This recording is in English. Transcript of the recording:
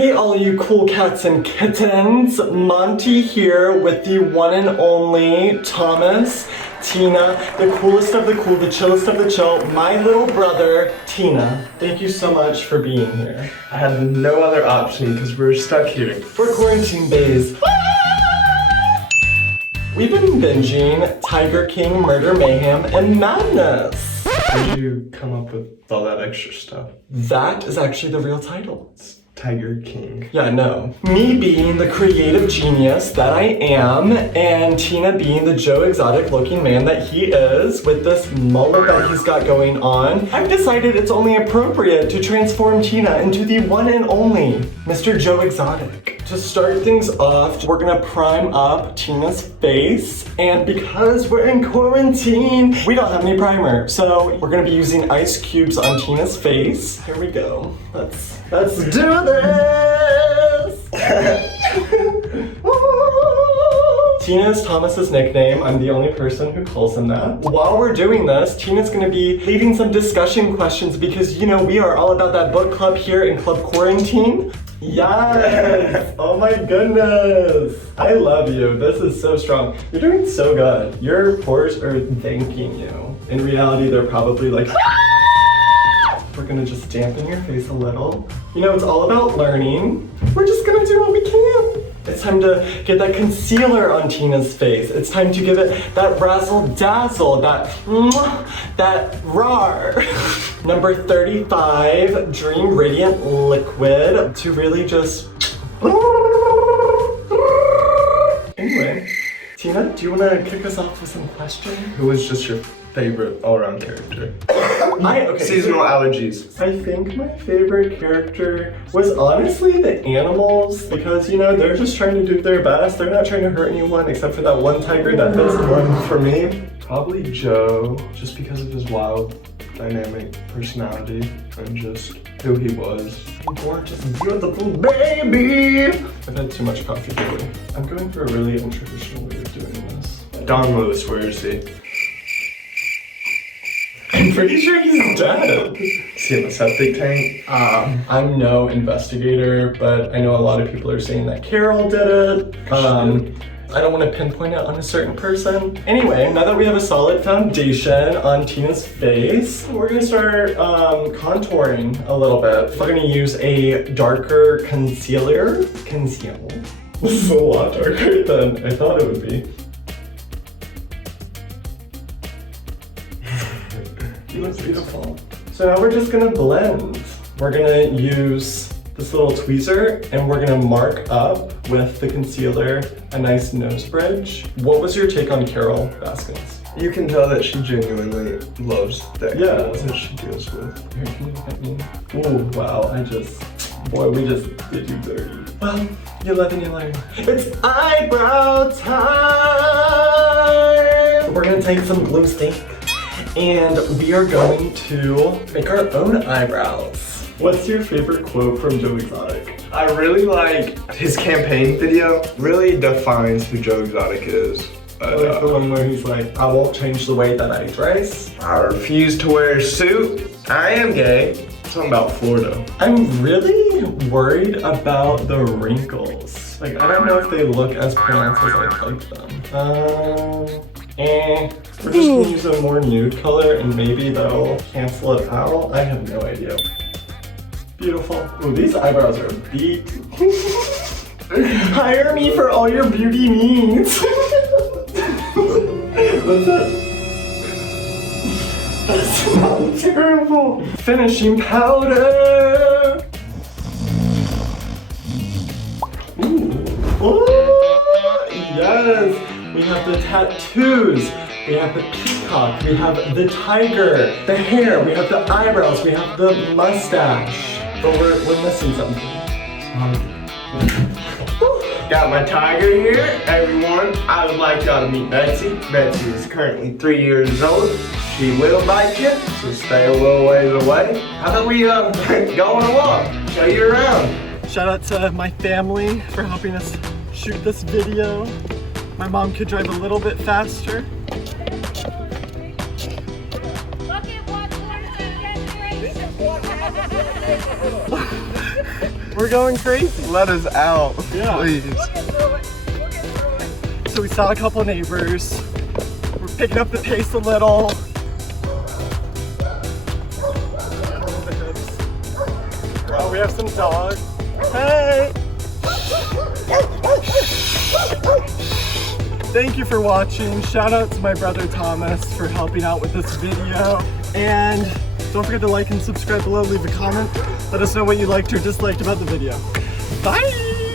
Hey all you cool cats and kittens, Monty here with the one and only Thomas, Tina, the coolest of the cool, the chillest of the chill, my little brother, Tina. Thank you so much for being here. I had no other option because we're stuck here. We're quarantine bays. We've been binging Tiger King, Murder, Mayhem, and Madness. How did you come up with all that extra stuff? That is actually the real title. Tiger King. Yeah, no. Me being the creative genius that I am, and Tina being the Joe Exotic looking man that he is, with this mullet that he's got going on, I've decided it's only appropriate to transform Tina into the one and only Mr. Joe Exotic. To start things off, we're gonna prime up Tina's face, and because we're in quarantine, we don't have any primer. So we're gonna be using ice cubes on Tina's face. Here we go. Let's do this! Tina is Thomas's nickname. I'm the only person who calls him that. While we're doing this, Tina's gonna be leading some discussion questions because, you know, we are all about that book club here in Club Quarantine. Yes! Oh my goodness! I love you. This is so strong. You're doing so good. Your pores are thanking you. In reality, they're probably like, we're gonna just dampen your face a little. You know, it's all about learning. We're just gonna do what we can. It's time to get that concealer on Tina's face. It's time to give it that razzle dazzle, that rar. Number 35, Dream Radiant Liquid to really just. Anyway, Tina, do you want to kick us off with some questions? Who was just your favorite all-around character? Seasonal allergies. I think my favorite character was honestly the animals because, you know, they're just trying to do their best. They're not trying to hurt anyone except for that one tiger that does one for me. Probably Joe, just because of his wild, dynamic personality and just who he was. Gorgeous, beautiful baby! I've had too much coffee lately. I'm going for a really untraditional way of doing this. Don Lewis, where is he? I'm pretty sure he's dead. Is he in the septic tank? I'm no investigator, but I know a lot of people are saying that Carol did it. I don't want to pinpoint it on a certain person. Anyway, now that we have a solid foundation on Tina's face, we're gonna start contouring a little bit. We're gonna use a darker concealer. This is a lot darker than I thought it would be. You look beautiful. So now we're just gonna blend. We're gonna use this little tweezer and we're gonna mark up with the concealer a nice nose bridge. What was your take on Carol Baskins? You can tell that she genuinely loves that that she deals with. Here, can you look at me? Oh wow, boy, we just did you dirty. Well, you live and you learn. It's eyebrow time! We're gonna take some glue stick and we are going to make our own eyebrows. What's your favorite quote from Joe Exotic? I really like his campaign video. Really defines who Joe Exotic is. I like the one where he's like, I won't change the way that I dress. I refuse to wear a suit. I am gay. Something about Florida. I'm really worried about the wrinkles. Like, I don't know if they look as pronounced as I'd like them. We're just gonna use a more nude color and maybe that'll cancel it out. I have no idea. Beautiful. Ooh, these eyebrows are beat. Hire me for all your beauty needs. What's that? That smells terrible. Finishing powder. Ooh. Ooh, yes. We have the tattoos. We have the peacock. We have the tiger. The hair. We have the eyebrows. We have the mustache. But we're missing something. Got my tiger here, everyone. I would like y'all to meet Betsy. Betsy is currently 3 years old. She will bite you, so stay a little ways away. How about we go on a walk, show you around. Shout out to my family for helping us shoot this video. My mom could drive a little bit faster. We're going crazy. Let us out, Yeah. please. So we saw a couple neighbors. We're picking up the pace a little. Oh, we have some dogs. Hey! Thank you for watching. Shout out to my brother Thomas for helping out with this video. And don't forget to like and subscribe below. Leave a comment. Let us know what you liked or disliked about the video. Bye!